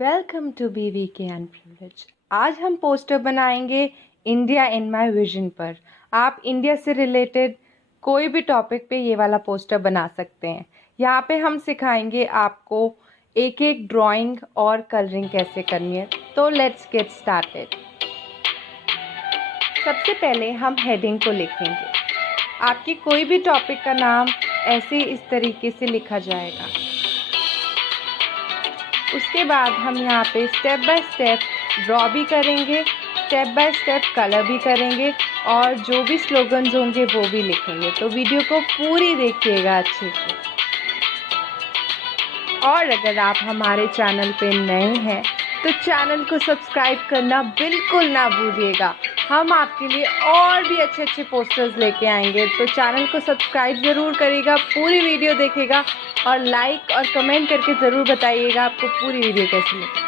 Welcome to BVK and privilege. आज हम poster बनाएंगे इंडिया इन माय विजन पर। आप इंडिया से रिलेटेड कोई भी टॉपिक पे ये वाला पोस्टर बना सकते हैं। यहाँ पे हम सिखाएंगे आपको एक एक ड्राइंग और कलरिंग कैसे करनी है। तो लेट्स गेट स्टार्टेड। सबसे पहले हम हेडिंग को लिखेंगे। आपकी कोई भी टॉपिक का नाम ऐसे इस तरीके से लिखा जाएगा। उसके बाद हम यहाँ पे स्टेप बाय स्टेप ड्रॉ भी करेंगे, स्टेप बाय स्टेप कलर भी करेंगे और जो भी स्लोगन्स होंगे वो भी लिखेंगे। तो वीडियो को पूरी देखिएगा अच्छे से। और अगर आप हमारे चैनल पे नए हैं तो चैनल को सब्सक्राइब करना बिल्कुल ना भूलिएगा। हम आपके लिए और भी अच्छे अच्छे पोस्टर्स लेके आएंगे, तो चैनल को सब्सक्राइब ज़रूर करिएगा, पूरी वीडियो देखिएगा और लाइक और कमेंट करके ज़रूर बताइएगा आपको पूरी वीडियो कैसी लगी।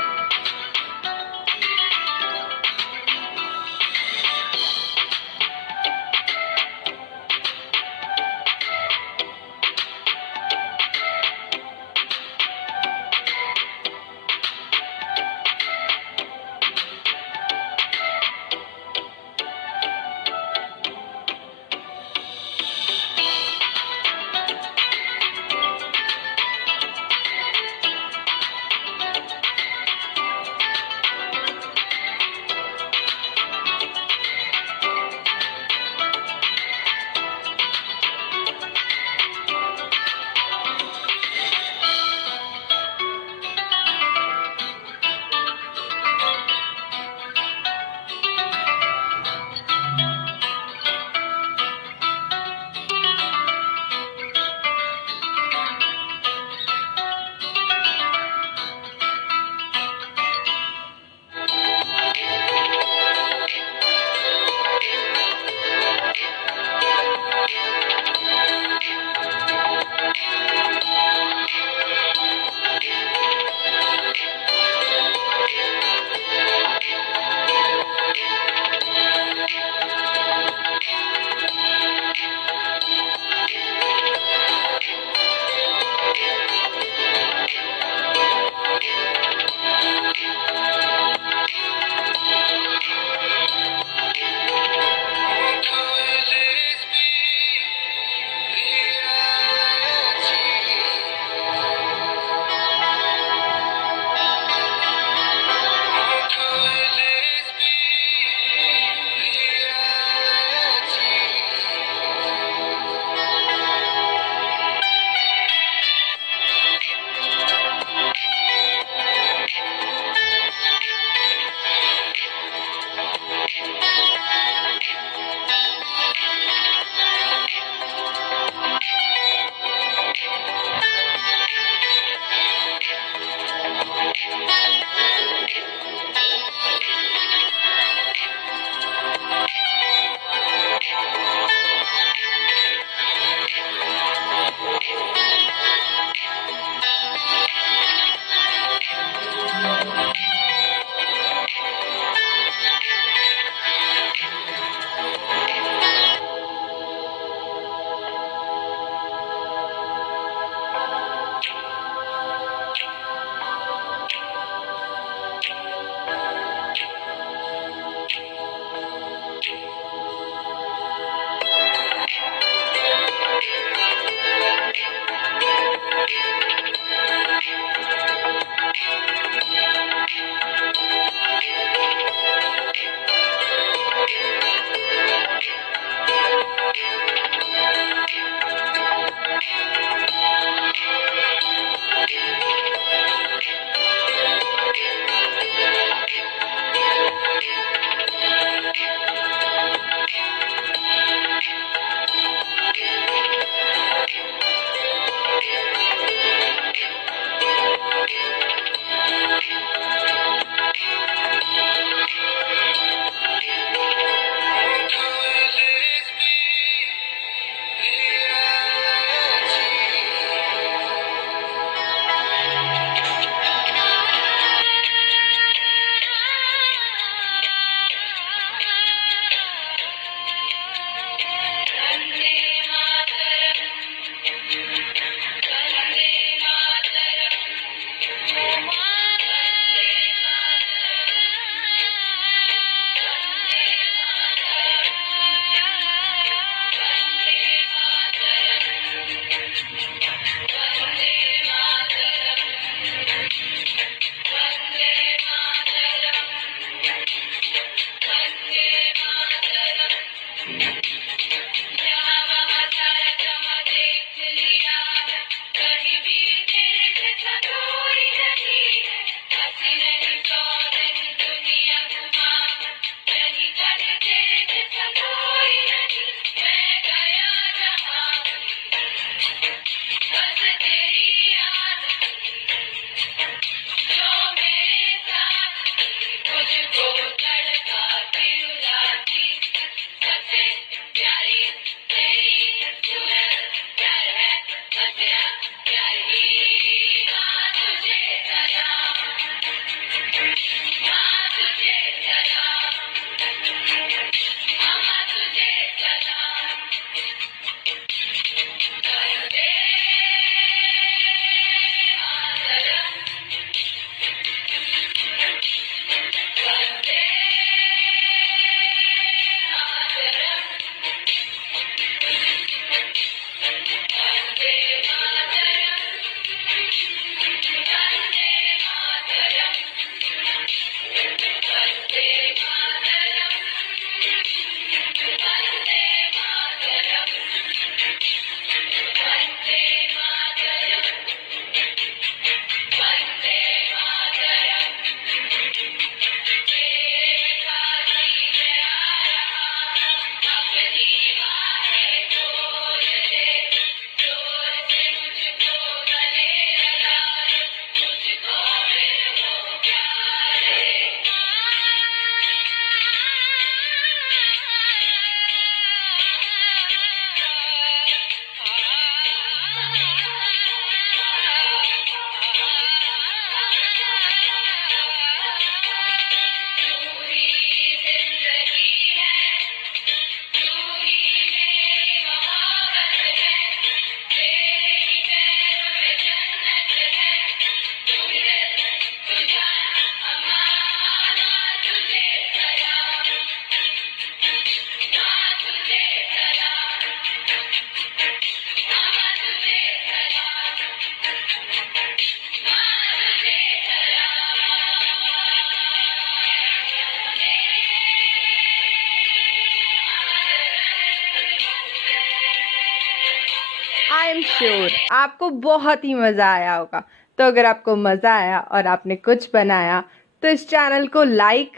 एम श्योर आपको बहुत ही मज़ा आया होगा। तो अगर आपको मज़ा आया और आपने कुछ बनाया तो इस चैनल को लाइक,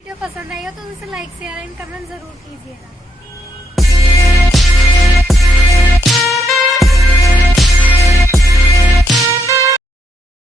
वीडियो पसंद आएगा तो उसे लाइक शेयर एंड कमेंट जरूर कीजिएगा।